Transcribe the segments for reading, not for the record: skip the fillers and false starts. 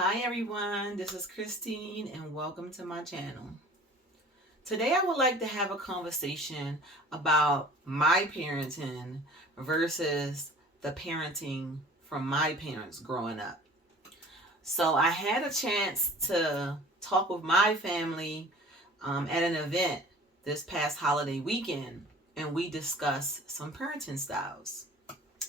Hi everyone, this is Christine and welcome to my channel. Today I would like to have a conversation about my parenting versus the parenting from my parents growing up. So I had a chance to talk with my family at an event this past holiday weekend, and we discussed some parenting styles.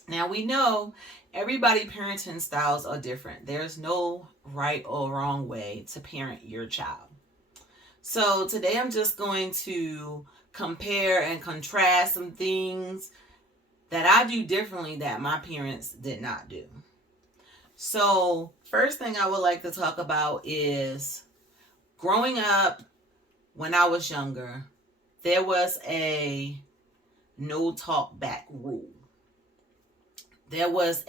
Now we know everybody parenting styles are different. There's no right or wrong way to parent your child. So today I'm just going to compare and contrast some things that I do differently that my parents did not do. So first thing I would like to talk about is growing up when I was younger, there was a no talk back rule. There was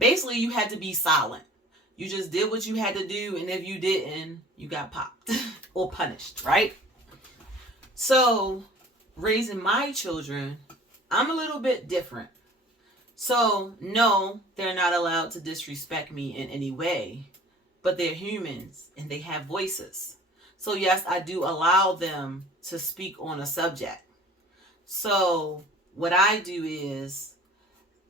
basically you had to be silent. You just did what you had to do, and if you didn't, you got popped or punished, right? So, raising my children, I'm a little bit different. So, no, they're not allowed to disrespect me in any way, but they're humans and they have voices. So, yes, I do allow them to speak on a subject. So, what I do is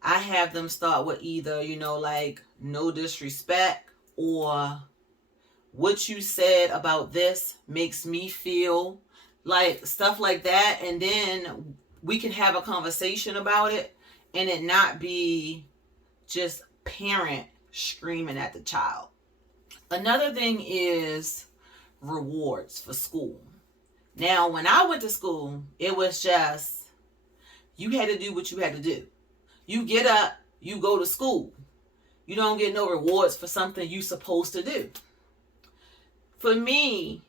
I have them start with either, like no disrespect or what you said about this makes me feel, like stuff like that. And then we can have a conversation about it and it not be just parent screaming at the child. Another thing is rewards for school. Now, when I went to school, it was just you had to do what you had to do. You get up, you go to school. You don't get no rewards for something you're supposed to do. For me,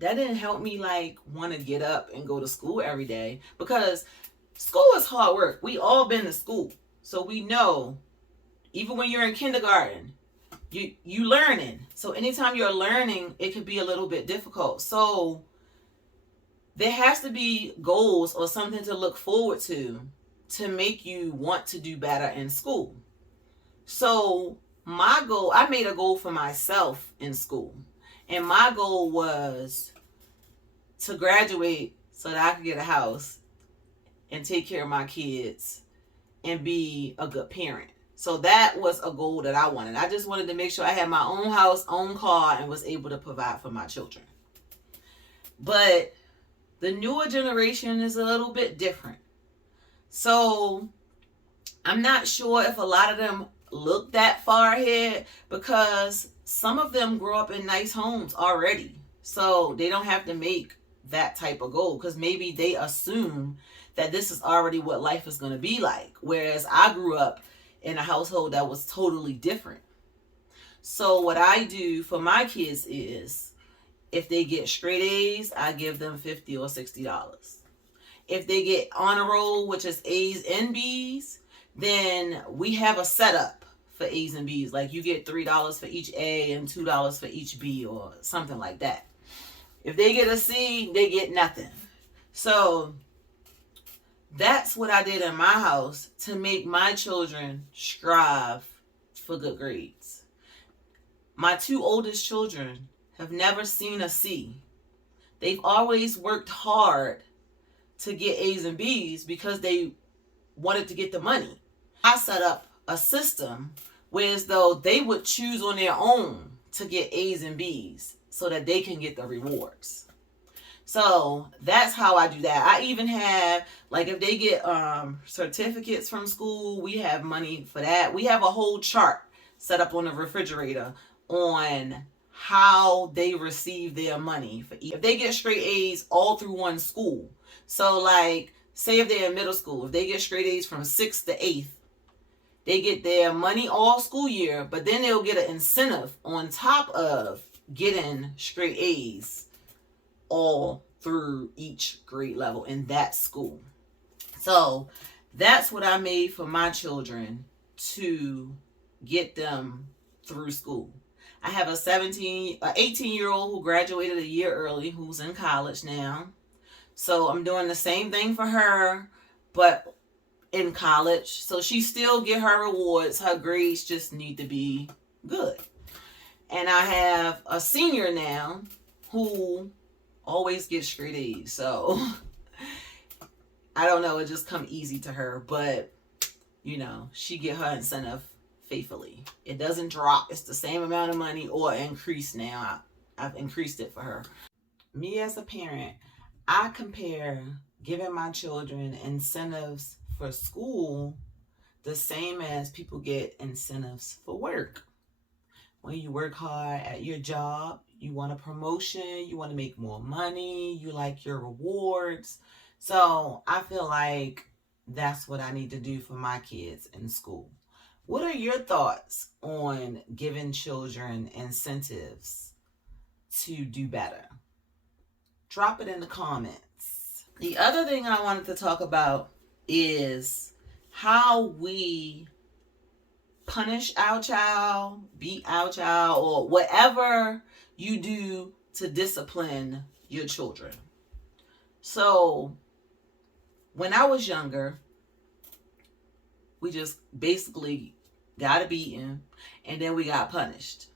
that didn't help me want to get up and go to school every day, because school is hard work. We all been to school. So we know, even when you're in kindergarten, you learning. So anytime you're learning, it can be a little bit difficult. So there has to be goals or something to look forward to make you want to do better in school. So my goal, I made a goal for myself in school. And my goal was to graduate so that I could get a house and take care of my kids and be a good parent. So that was a goal that I wanted. I just wanted to make sure I had my own house, own car, and was able to provide for my children. But the newer generation is a little bit different. So I'm not sure if a lot of them look that far ahead, because some of them grow up in nice homes already. So they don't have to make that type of goal, because maybe they assume that this is already what life is going to be like. Whereas I grew up in a household that was totally different. So what I do for my kids is, if they get straight A's, I give them $50 or $60. If they get honor roll, which is A's and B's, then we have a setup for A's and B's. Like you get $3 for each A and $2 for each B or something like that. If they get a C, they get nothing. So that's what I did in my house to make my children strive for good grades. My two oldest children have never seen a C. They've always worked hard to get A's and B's because they wanted to get the money. I set up a system where as though they would choose on their own to get A's and B's so that they can get the rewards. So that's how I do that. I even have, if they get certificates from school, we have money for that. We have a whole chart set up on the refrigerator on how they receive their money. If they get straight A's all through one school. So say if they're in middle school, if they get straight A's from 6th to 8th, they get their money all school year, but then they'll get an incentive on top of getting straight A's all through each grade level in that school. So that's what I made for my children to get them through school. I have a 18-year-old who graduated a year early, who's in college now. So I'm doing the same thing for her, but in college. So she still get her rewards. Her grades just need to be good. And I have a senior now who always gets straight A's. So I don't know, it just come easy to her. But, you know, she get her incentive faithfully. It doesn't drop. It's the same amount of money or increase now. I've increased it for her. Me as a parent, I compare giving my children incentives for school the same as people get incentives for work. When you work hard at your job, you want a promotion, you want to make more money, you like your rewards. So I feel like that's what I need to do for my kids in school. What are your thoughts on giving children incentives to do better? Drop it in the comments. The other thing I wanted to talk about is how we punish our child, beat our child, or whatever you do to discipline your children. So when I was younger, we just basically got a beating and then we got punished.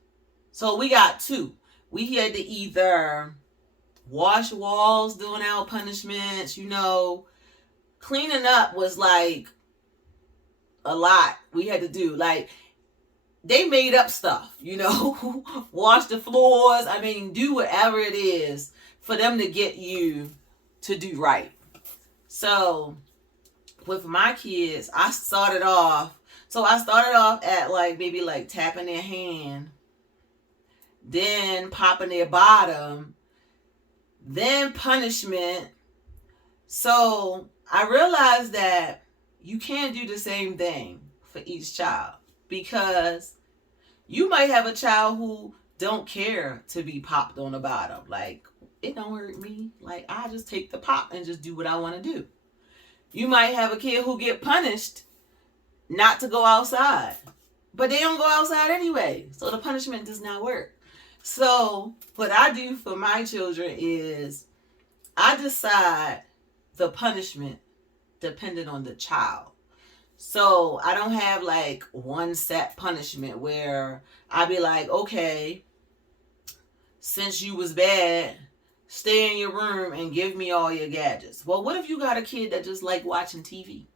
So we got two. We had to either wash walls doing our punishments, you know, cleaning up was like a lot we had to do. Like, they made up stuff, you know, wash the floors. I mean, do whatever it is for them to get you to do right. So with my kids, I started off at like maybe like tapping their hand, then popping their bottom, then punishment. So I realized that you can't do the same thing for each child, because you might have a child who don't care to be popped on the bottom. Like, it don't hurt me. Like, I just take the pop and just do what I want to do. You might have a kid who get punished not to go outside, but they don't go outside anyway. So the punishment does not work. So what I do for my children is I decide the punishment depending on the child. So I don't have like one set punishment where I be like, okay, since you was bad, stay in your room and give me all your gadgets. Well, what if you got a kid that just like watching TV?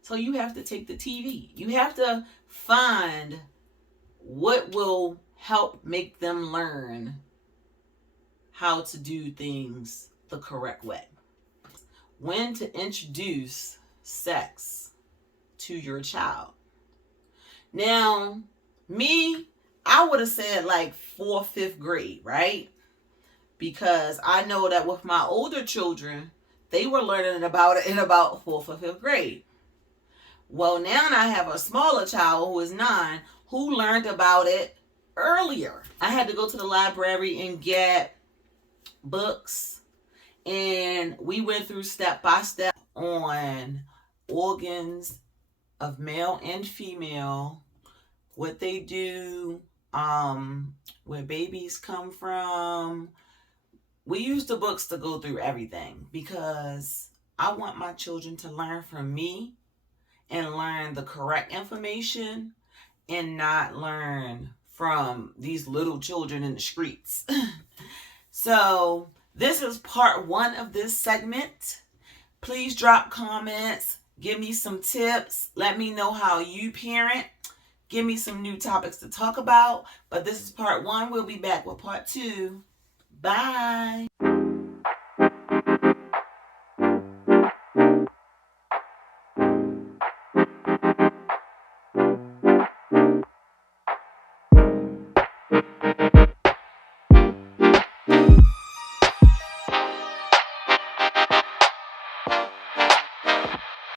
So you have to take the TV. You have to find what will help make them learn how to do things the correct way. When to introduce sex to your child. Now, me, I would have said like 4th, 5th grade, right? Because I know that with my older children, they were learning about it in about 4th or 5th grade. Well, now I have a smaller child who is 9 who learned about it earlier. I had to go to the library and get books, and we went through step by step on organs of male and female, what they do, where babies come from. We use the books to go through everything because I want my children to learn from me and learn the correct information and not learn from these little children in the streets. So this is part 1 of this segment. Please drop comments. Give me some tips. Let me know how you parent. Give me some new topics to talk about. But this is part 1. We'll be back with part 2. Bye.